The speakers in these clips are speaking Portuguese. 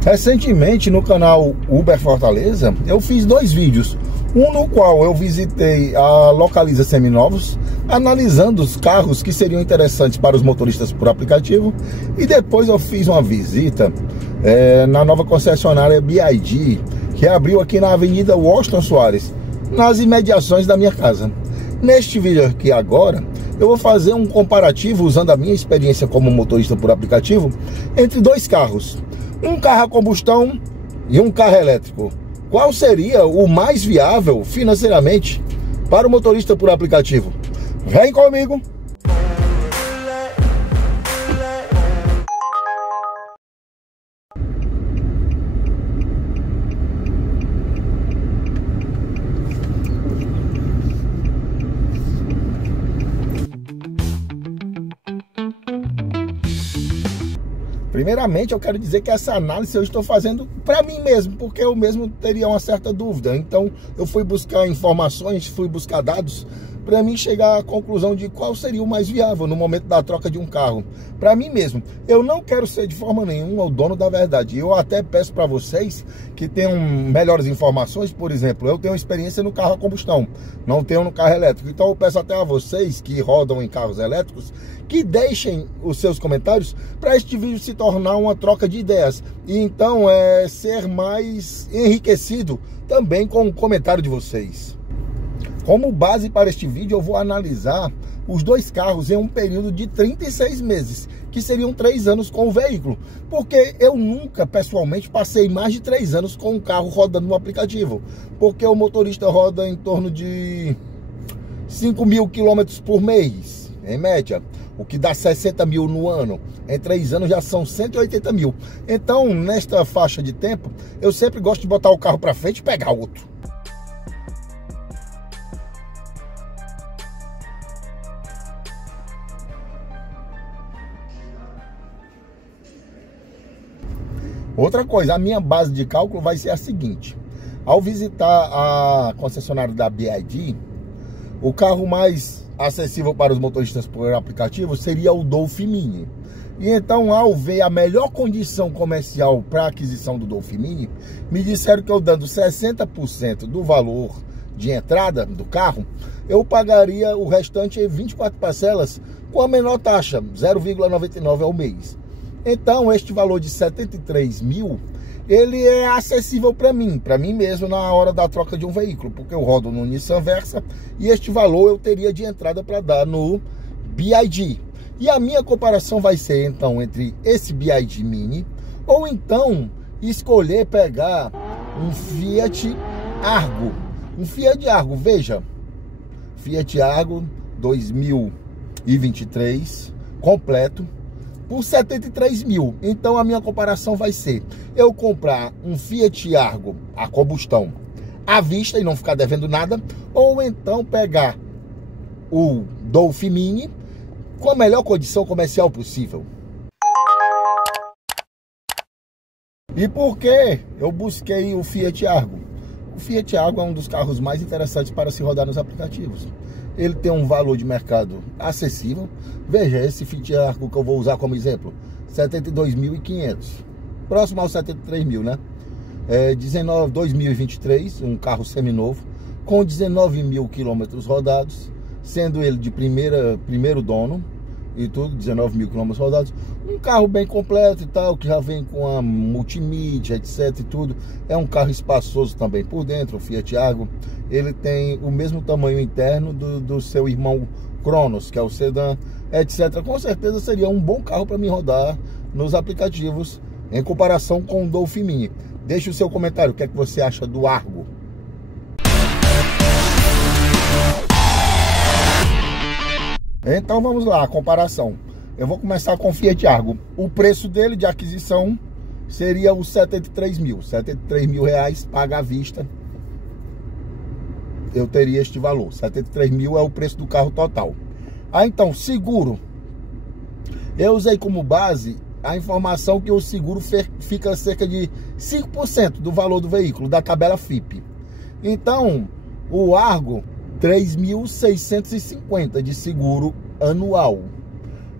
Recentemente no canal Uber Fortaleza eu fiz 2 vídeos, um no qual eu visitei a Localiza Seminovos, analisando os carros que seriam interessantes para os motoristas por aplicativo, e depois eu fiz uma visita na nova concessionária BYD, que abriu aqui na Avenida Washington Soares, nas imediações da minha casa. Neste vídeo aqui agora eu vou fazer um comparativo usando a minha experiência como motorista por aplicativo entre 2 carros. Um carro a combustão e um carro elétrico. Qual seria o mais viável financeiramente para o motorista por aplicativo? Vem comigo! Primeiramente, eu quero dizer que essa análise eu estou fazendo para mim mesmo, porque eu mesmo teria uma certa dúvida. Então, eu fui buscar informações, fui buscar dados para mim chegar à conclusão de qual seria o mais viável no momento da troca de um carro. Para mim mesmo, eu não quero ser de forma nenhuma o dono da verdade. Eu até peço para vocês que tenham melhores informações. Por exemplo, eu tenho experiência no carro a combustão, não tenho no carro elétrico. Então eu peço até a vocês que rodam em carros elétricos que deixem os seus comentários para este vídeo se tornar uma troca de ideias. E então ser mais enriquecido também com o comentário de vocês. Como base para este vídeo, eu vou analisar os 2 carros em um período de 36 meses, que seriam 3 anos com o veículo. Porque eu nunca, pessoalmente, passei mais de 3 anos com um carro rodando no aplicativo. Porque o motorista roda em torno de 5.000 quilômetros por mês, em média. O que dá 60 mil no ano. Em 3 anos já são 180 mil. Então, nesta faixa de tempo, eu sempre gosto de botar o carro para frente e pegar outro. Outra coisa, a minha base de cálculo vai ser a seguinte: ao visitar a concessionária da BYD, o carro mais acessível para os motoristas por aplicativo seria o Dolphin Mini. E então, ao ver a melhor condição comercial para a aquisição do Dolphin Mini, me disseram que eu dando 60% do valor de entrada do carro, eu pagaria o restante em 24 parcelas com a menor taxa, 0,99 ao mês. Então, este valor de 73 mil, ele é acessível para mim mesmo na hora da troca de um veículo, porque eu rodo no Nissan Versa e este valor eu teria de entrada para dar no BYD. E a minha comparação vai ser, então, entre esse BYD Mini ou então escolher pegar um Fiat Argo. Um Fiat Argo, veja, Fiat Argo 2023, completo, por 73 mil. Então a minha comparação vai ser eu comprar um Fiat Argo a combustão à vista e não ficar devendo nada, ou então pegar o Dolphin Mini com a melhor condição comercial possível. E por que eu busquei o Fiat Argo? O Fiat Argo é um dos carros mais interessantes para se rodar nos aplicativos. Ele tem um valor de mercado acessível. Veja, esse Fiat Argo que eu vou usar como exemplo, 72.500, próximo aos 73 mil, né? 2023, um carro seminovo, com 19 mil quilômetros rodados, sendo ele de primeiro dono e tudo, 19 mil quilômetros rodados. Um carro bem completo e tal, que já vem com a multimídia, etc e tudo. É um carro espaçoso também por dentro, o Fiat Argo. Ele tem o mesmo tamanho interno do seu irmão Cronos, que é o sedã, etc. Com certeza seria um bom carro para me rodar nos aplicativos em comparação com o Dolphin Mini. Deixe o seu comentário, o que é que você acha do Argo? Então vamos lá, a comparação. Eu vou começar com o Fiat Argo. O preço dele de aquisição seria os 73 mil. 73 mil reais, paga à vista. Eu teria este valor. 73 mil é o preço do carro total. Então, seguro. Eu usei como base a informação que o seguro fica cerca de 5% do valor do veículo, da tabela FIPE. Então, o Argo, 3.650 de seguro anual.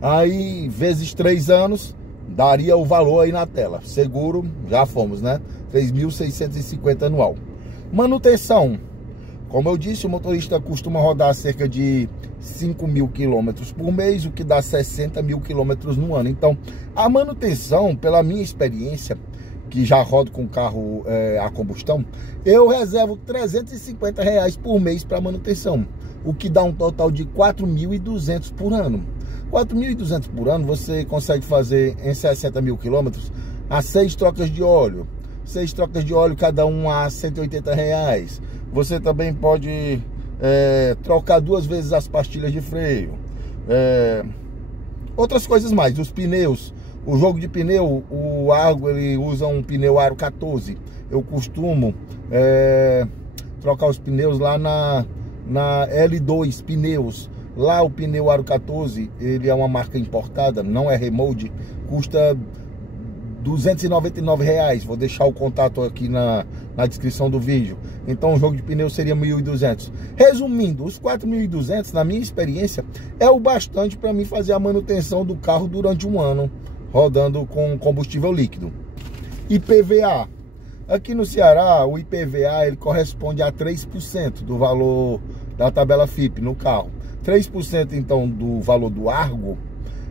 Aí, vezes 3 anos, daria o valor aí na tela. Seguro, já fomos, né? 3.650 anual. Manutenção, como eu disse, o motorista costuma rodar cerca de 5.000 quilômetros por mês, o que dá 60.000 quilômetros no ano. Então, a manutenção, pela minha experiência, que já rodo com carro a combustão, eu reservo R$350 por mês para manutenção, o que dá um total de 4.200 por ano. 4.200 por ano você consegue fazer em 60.000 quilômetros a 6 trocas de óleo. 6 trocas de óleo, cada um a R$180. Você também pode trocar 2 vezes as pastilhas de freio. Outras coisas mais, os pneus. O jogo de pneu, o Argo, ele usa um pneu Aro 14. Eu costumo trocar os pneus lá na L2 Pneus. Lá o pneu Aro 14, ele é uma marca importada, não é remold, custa R$299. Vou deixar o contato aqui na descrição do vídeo. Então o jogo de pneu seria 1.200. Resumindo, os 4.200, na minha experiência, é o bastante para mim fazer a manutenção do carro durante um ano, rodando com combustível líquido. IPVA. Aqui no Ceará, o IPVA ele corresponde a 3% do valor da tabela FIPE no carro. 3% então do valor do Argo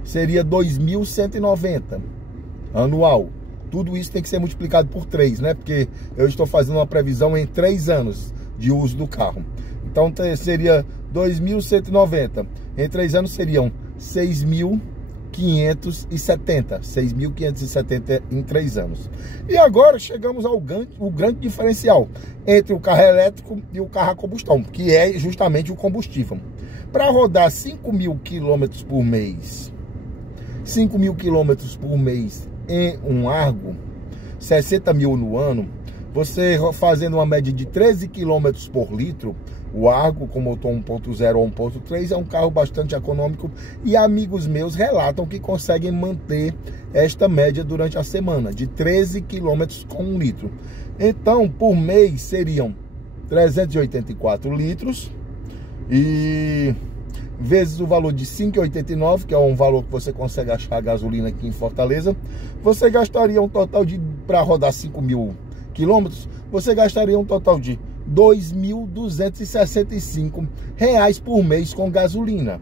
seria 2.190 anual. Tudo isso tem que ser multiplicado por 3, né? Porque eu estou fazendo uma previsão em 3 anos de uso do carro. Então seria 2.190. Em 3 anos seriam 6.570. 6.570 em 3 anos. E agora chegamos ao grande diferencial entre o carro elétrico e o carro a combustão, que é justamente o combustível. Para rodar 5.000 quilômetros por mês, 5.000 quilômetros por mês em um Argo, 60.000 no ano, você fazendo uma média de 13 quilômetros por litro, o Argo com motor 1.0 ou 1.3 é um carro bastante econômico e amigos meus relatam que conseguem manter esta média durante a semana, de 13 quilômetros com 1 litro. Então, por mês seriam 384 litros e vezes o valor de 5,89, que é um valor que você consegue achar a gasolina aqui em Fortaleza, você gastaria um total de, para rodar 5.000 quilômetros, você gastaria um total de R$2.265 por mês com gasolina.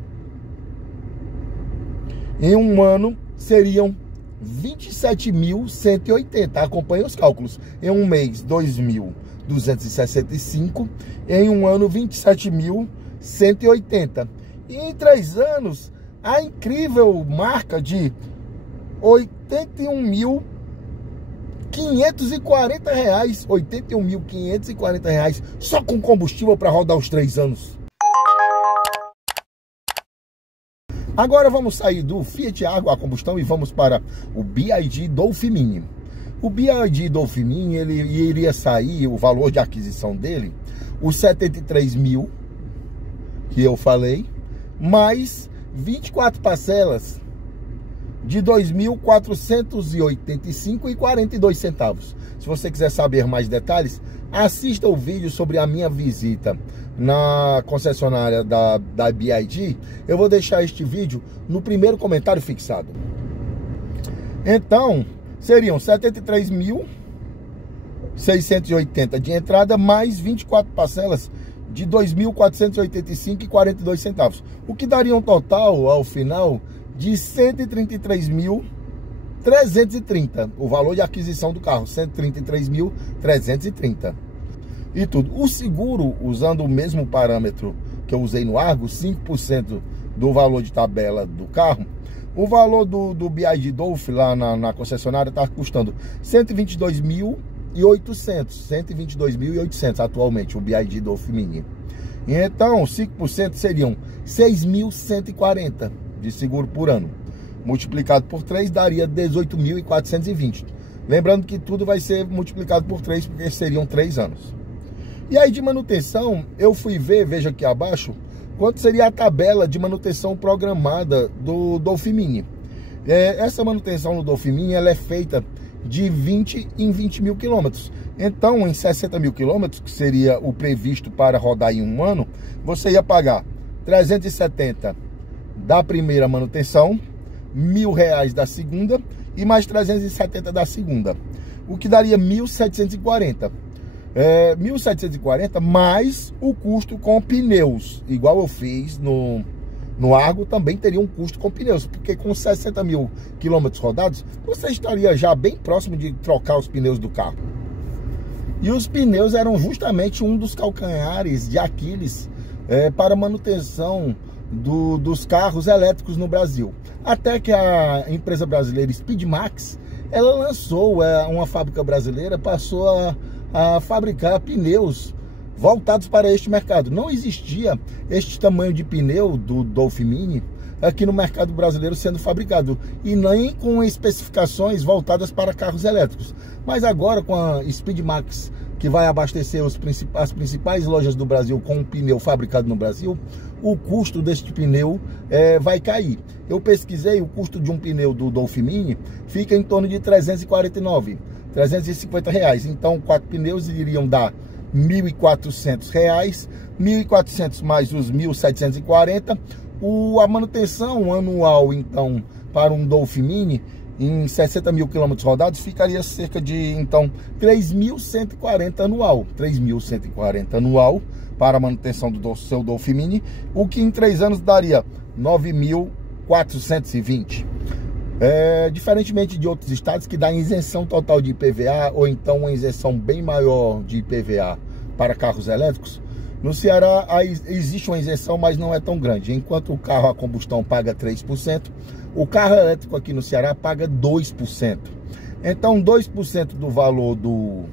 Em um ano seriam 27.180. Acompanhe os cálculos. Em um mês, 2.265. Em um ano, 27.180. E em 3 anos, a incrível marca de R$81.540. R$81.540 só com combustível para rodar os 3 anos. Agora vamos sair do Fiat Argo a combustão e vamos para o BYD Dolphin Mini. O BYD Dolphin Mini, ele iria sair, o valor de aquisição dele, os 73.000 que eu falei, mais 24 parcelas de 2.485,42. Se você quiser saber mais detalhes, assista o vídeo sobre a minha visita na concessionária da BYD. Eu vou deixar este vídeo no primeiro comentário fixado. Então, seriam 73.680 de entrada, mais 24 parcelas de 2.485,42, o que daria um total, ao final, de 133.330, o valor de aquisição do carro, 133.330. E tudo. O seguro, usando o mesmo parâmetro que eu usei no Argo, 5% do valor de tabela do carro, o valor do BYD Dolphin lá na concessionária está custando 122.800 atualmente, o BYD Dolphin Mini. Então, 5% seriam 6.140 de seguro por ano. Multiplicado por 3 daria 18.420. Lembrando que tudo vai ser multiplicado por 3, porque seriam 3 anos. E aí de manutenção, eu fui ver, veja aqui abaixo, quanto seria a tabela de manutenção programada do Dolphin Mini. Essa manutenção no Dolphin Mini, ela é feita de 20 em 20.000 quilômetros. Então, em 60.000 quilômetros, que seria o previsto para rodar em um ano, você ia pagar 370 da primeira manutenção, R$1.000 da segunda e mais 370 da segunda, o que daria 1.740. 1.740 mais o custo com pneus, igual eu fiz no Argo, também teria um custo com pneus, porque com 60 mil quilômetros rodados, você estaria já bem próximo de trocar os pneus do carro. E os pneus eram justamente um dos calcanhares de Aquiles para manutenção dos carros elétricos no Brasil. Até que a empresa brasileira Speedmax, ela lançou, uma fábrica brasileira, passou a fabricar pneus voltados para este mercado. Não existia este tamanho de pneu do Dolphin Mini aqui no mercado brasileiro sendo fabricado, e nem com especificações voltadas para carros elétricos. Mas agora, com a Speedmax, que vai abastecer as principais lojas do Brasil com um pneu fabricado no Brasil, o custo deste pneu vai cair. Eu pesquisei, o custo de um pneu do Dolphin Mini fica em torno de 349, 350 reais. Então 4 pneus iriam dar R$ 1.400, 1.400 mais os 1.740. A manutenção anual, então, para um Dolphin Mini, em 60 mil quilômetros rodados, ficaria cerca de, então, 3.140 anual. 3.140 anual para a manutenção do seu Dolphin Mini, o que em 3 anos daria 9.420. Diferentemente de outros estados que dá isenção total de IPVA, ou então uma isenção bem maior de IPVA para carros elétricos, no Ceará existe uma isenção, mas não é tão grande. Enquanto o carro a combustão paga 3%, o carro elétrico aqui no Ceará paga 2%. Então 2% do valor do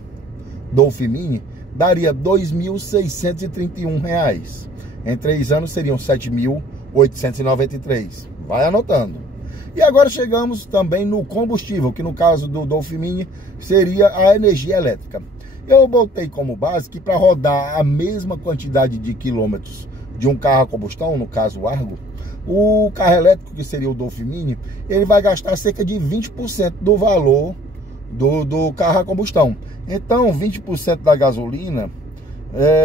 Dolphin Mini daria R$ 2.631. Em 3 anos seriam 7.893. Vai anotando. E agora chegamos também no combustível, que no caso do Dolphin Mini seria a energia elétrica. Eu botei como base que para rodar a mesma quantidade de quilômetros de um carro a combustão, no caso o Argo, o carro elétrico, que seria o Dolphin Mini, ele vai gastar cerca de 20% do valor do carro a combustão. Então 20% da gasolina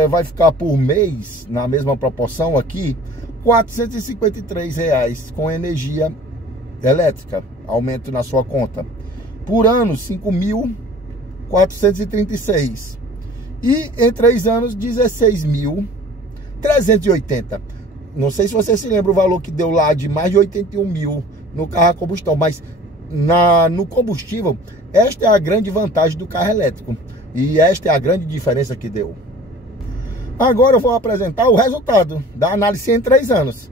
vai ficar por mês, na mesma proporção aqui, R$ 453 com energia elétrica, aumento na sua conta. Por ano, 5.436. E em 3 anos, 16.380. Não sei se você se lembra o valor que deu lá de mais de 81 mil no carro a combustão, mas no combustível, esta é a grande vantagem do carro elétrico. E esta é a grande diferença que deu. Agora eu vou apresentar o resultado da análise em 3 anos.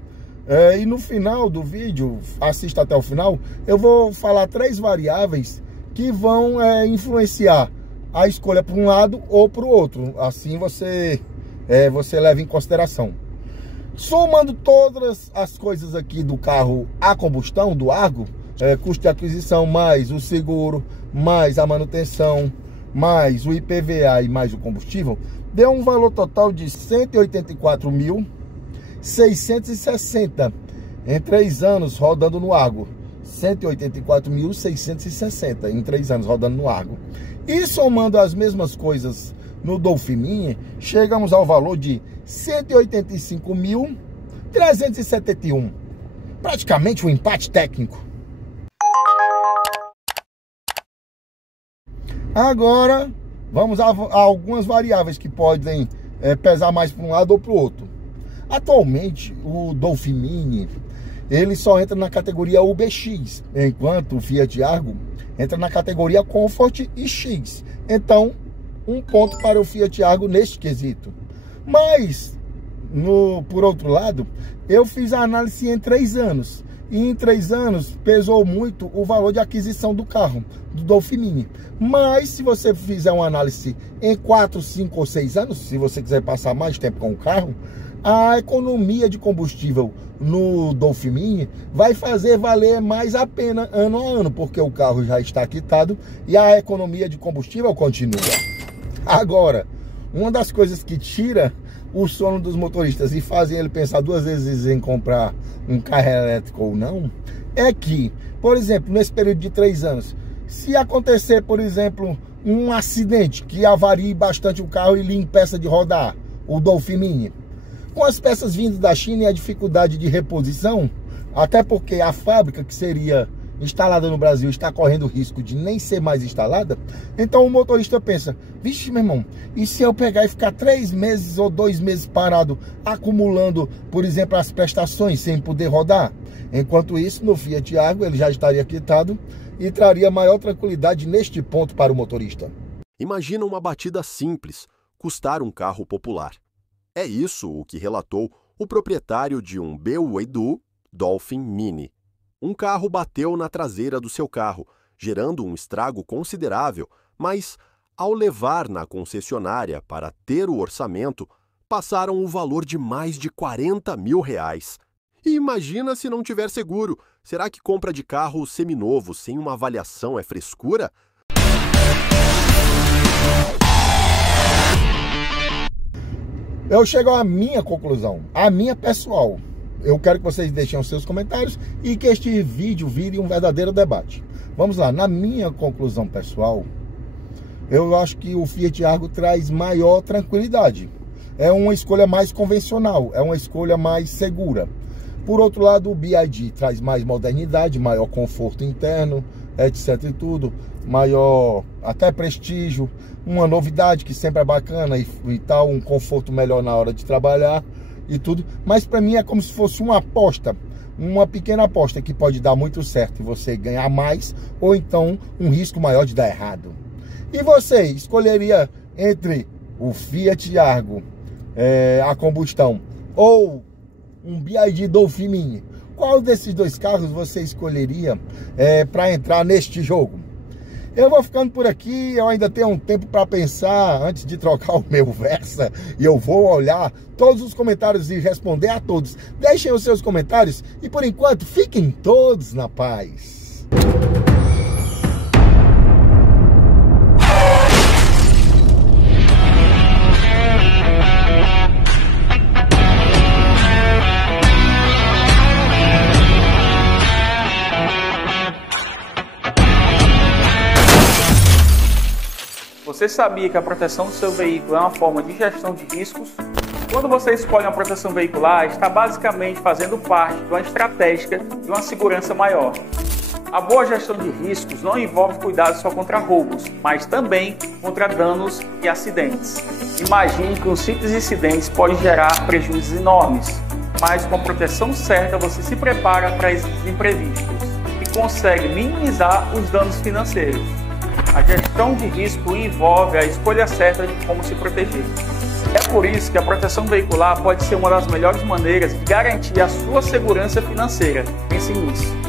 E no final do vídeo, assista até o final, eu vou falar 3 variáveis que vão influenciar a escolha para um lado ou para o outro. Assim você leva em consideração. Somando todas as coisas aqui do carro a combustão, do Argo, custo de aquisição, mais o seguro, mais a manutenção, mais o IPVA e mais o combustível, deu um valor total de R$ 184.660 em 3 anos rodando no Argo. 184.660 em 3 anos rodando no Argo. E somando as mesmas coisas no Dolphin Mini, chegamos ao valor de R$ 185.371. Praticamente um empate técnico. Agora, vamos a algumas variáveis que podem pesar mais para um lado ou para o outro. Atualmente, o Dolphin Mini, ele só entra na categoria UBX, enquanto o Fiat Argo entra na categoria Comfort e X. Então, um ponto para o Fiat Argo neste quesito. Mas, por outro lado, eu fiz a análise em 3 anos. E em 3 anos pesou muito o valor de aquisição do carro, do Dolphin Mini. Mas se você fizer uma análise em 4, 5 ou 6 anos, se você quiser passar mais tempo com o carro, a economia de combustível no Dolphin Mini vai fazer valer mais a pena ano a ano, porque o carro já está quitado e a economia de combustível continua. Agora, uma das coisas que tira o sono dos motoristas e fazem ele pensar 2 vezes em comprar um carro elétrico ou não, é que, por exemplo, nesse período de 3 anos, se acontecer, por exemplo, um acidente que avarie bastante o carro e lhe impeça de rodar, o Dolphin Mini, com as peças vindo da China e a dificuldade de reposição, até porque a fábrica, que seria instalada no Brasil está correndo risco de nem ser mais instalada, então o motorista pensa, vixe, meu irmão, e se eu pegar e ficar 3 meses ou 2 meses parado, acumulando, por exemplo, as prestações sem poder rodar? Enquanto isso, no Fiat Argo, ele já estaria quitado e traria maior tranquilidade neste ponto para o motorista. Imagina uma batida simples custar um carro popular. É isso o que relatou o proprietário de um BYD Dolphin Mini. Um carro bateu na traseira do seu carro, gerando um estrago considerável, mas, ao levar na concessionária para ter o orçamento, passaram o valor de mais de R$40 mil. E imagina se não tiver seguro. Será que compra de carro seminovo sem uma avaliação é frescura? Eu chego à minha conclusão, a minha pessoal. Eu quero que vocês deixem os seus comentários e que este vídeo vire um verdadeiro debate. Vamos lá, na minha conclusão pessoal, eu acho que o Fiat Argo traz maior tranquilidade. É uma escolha mais convencional, é uma escolha mais segura. Por outro lado, o BYD traz mais modernidade, maior conforto interno, etc e tudo, maior até prestígio, uma novidade que sempre é bacana e tal, um conforto melhor na hora de trabalhar e tudo, mas para mim é como se fosse uma aposta, uma pequena aposta que pode dar muito certo e você ganhar mais, ou então um risco maior de dar errado. E você escolheria entre o Fiat Argo a combustão ou um BYD Dolphin Mini? Qual desses dois carros você escolheria para entrar neste jogo? Eu vou ficando por aqui, eu ainda tenho um tempo para pensar antes de trocar o meu Versa e eu vou olhar todos os comentários e responder a todos. Deixem os seus comentários e por enquanto fiquem todos na paz. Você sabia que a proteção do seu veículo é uma forma de gestão de riscos? Quando você escolhe uma proteção veicular, está basicamente fazendo parte de uma estratégia de uma segurança maior. A boa gestão de riscos não envolve cuidado só contra roubos, mas também contra danos e acidentes. Imagine que um simples incidente pode gerar prejuízos enormes, mas com a proteção certa você se prepara para esses imprevistos e consegue minimizar os danos financeiros. A gestão de risco envolve a escolha certa de como se proteger. É por isso que a proteção veicular pode ser uma das melhores maneiras de garantir a sua segurança financeira. Pense nisso.